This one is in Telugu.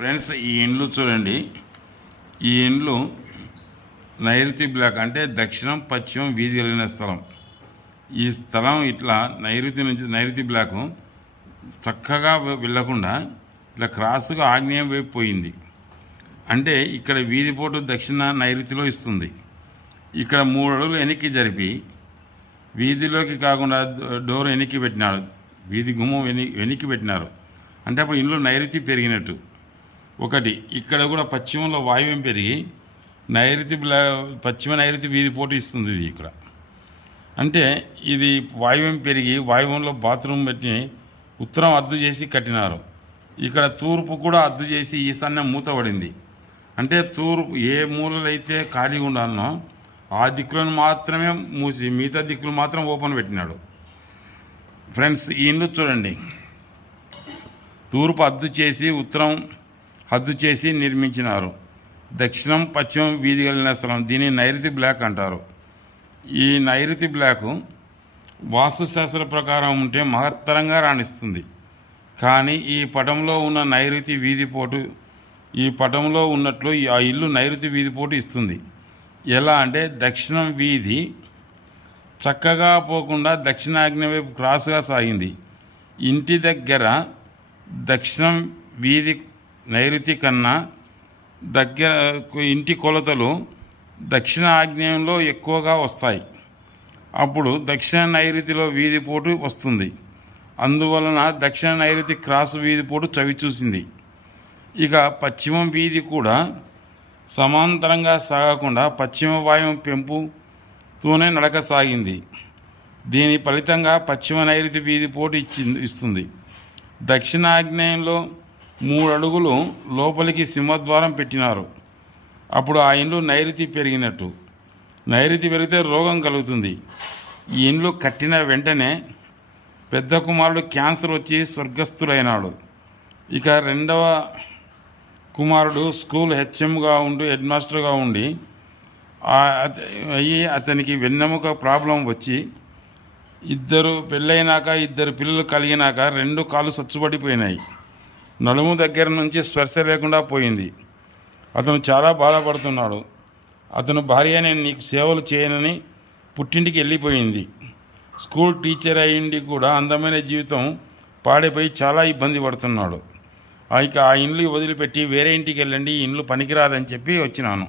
ఫ్రెండ్స్, ఈ ఇండ్లు చూడండి. ఈ ఇండ్లు నైరుతి బ్లాక్, అంటే దక్షిణం పశ్చిమం వీధి కలిగిన స్థలం. ఈ స్థలం ఇట్లా నైరుతి నుంచి నైరుతి బ్లాకు చక్కగా వెళ్ళకుండా ఇట్లా క్రాస్గా ఆగ్నేయం వైపు పోయింది. అంటే ఇక్కడ వీధి పోటు దక్షిణ నైరుతిలో ఇస్తుంది. ఇక్కడ 3 అడుగులు వెనక్కి జరిపి వీధిలోకి కాకుండా డోర్ వెనక్కి పెట్టినారు, వీధి గుమ్మం వెనక్కి పెట్టినారు. అంటే అప్పుడు ఇండ్లు నైరుతి పెరిగినట్టు. ఒకటి, ఇక్కడ కూడా పశ్చిమంలో వాయువ్యం పెరిగి పశ్చిమ నైరుతి వీధి పోటు ఇస్తుంది. ఇది ఇక్కడ అంటే ఇది వాయువ్యం పెరిగి వాయువ్యంలో బాత్రూమ్ పెట్టి ఉత్తరం అద్దు చేసి కట్టినారు. ఇక్కడ తూర్పు కూడా అద్దు చేసి ఈశాన్యం మూతబడింది. అంటే తూర్పు ఏ మూలలైతే ఖాళీగా ఉండాలనో ఆ దిక్కులను మాత్రమే మూసి మిగతా దిక్కులు మాత్రం ఓపెన్ పెట్టినాడు. ఫ్రెండ్స్, ఈ ఇండ్లు చూడండి. తూర్పు అద్దు చేసి ఉత్తరం హద్దు చేసి నిర్మించినారు. దక్షిణం పశ్చిమం వీధి కలిగిన స్థలం. దీన్ని నైరుతి బ్లాక్ అంటారు. ఈ నైరుతి బ్లాకు వాస్తుశాస్త్ర ప్రకారం ఉంటే మహత్తరంగా రాణిస్తుంది. కానీ ఈ పటంలో ఉన్న నైరుతి వీధిపోటు ఈ పటంలో ఉన్నట్లు ఆ ఇల్లు నైరుతి వీధిపోటు ఇస్తుంది. ఎలా అంటే దక్షిణం వీధి చక్కగా పోకుండా దక్షిణాగ్నేయ వైపు క్రాస్గా సాగింది. ఇంటి దగ్గర దక్షిణం వీధి నైరుతి కన్నా దగ్గర ఇంటి కొలతలు దక్షిణ ఆగ్నేయంలో ఎక్కువగా వస్తాయి. అప్పుడు దక్షిణ నైరుతిలో వీధిపోటు వస్తుంది. అందువలన దక్షిణ నైరుతి క్రాసు వీధిపోటు చవి చూసింది. ఇక పశ్చిమం వీధి కూడా సమాంతరంగా సాగకుండా పశ్చిమ వాయువు పెంపుతోనే నడక సాగింది. దీని ఫలితంగా పశ్చిమ నైరుతి వీధిపోటు ఇస్తుంది. దక్షిణాగ్నేయంలో 3 అడుగులు లోపలికి సింహద్వారం పెట్టినారు. అప్పుడు ఆ ఇండ్లు నైరుతి పెరిగినట్టు. నైరుతి పెరిగితే రోగం కలుగుతుంది. ఈ ఇండ్లు కట్టిన వెంటనే పెద్ద కుమారుడు క్యాన్సర్ వచ్చి స్వర్గస్థుడైనాడు. ఇక రెండవ కుమారుడు స్కూల్ హెచ్ఎంగా ఉండి హెడ్ మాస్టర్గా ఉండి అతనికి వెన్నెముక ప్రాబ్లం వచ్చి పెళ్ళైనాక 2 పిల్లలు కలిగినాక 2 కాళ్ళు సచ్చుబడిపోయినాయి. నడుము దగ్గర నుంచి స్పర్శ లేకుండా పోయింది. అతను చాలా బాధపడుతున్నాడు. అతను భార్య నేను నీకు సేవలు చేయనని పుట్టింటికి వెళ్ళిపోయింది. స్కూల్ టీచర్ అయ్యిండి కూడా అందమైన జీవితం పాడైపోయి చాలా ఇబ్బంది పడుతున్నాడు. ఇక ఆ ఇండ్లు వదిలిపెట్టి వేరే ఇంటికి వెళ్ళండి, ఈ ఇండ్లు పనికిరాదని చెప్పి వచ్చినాను.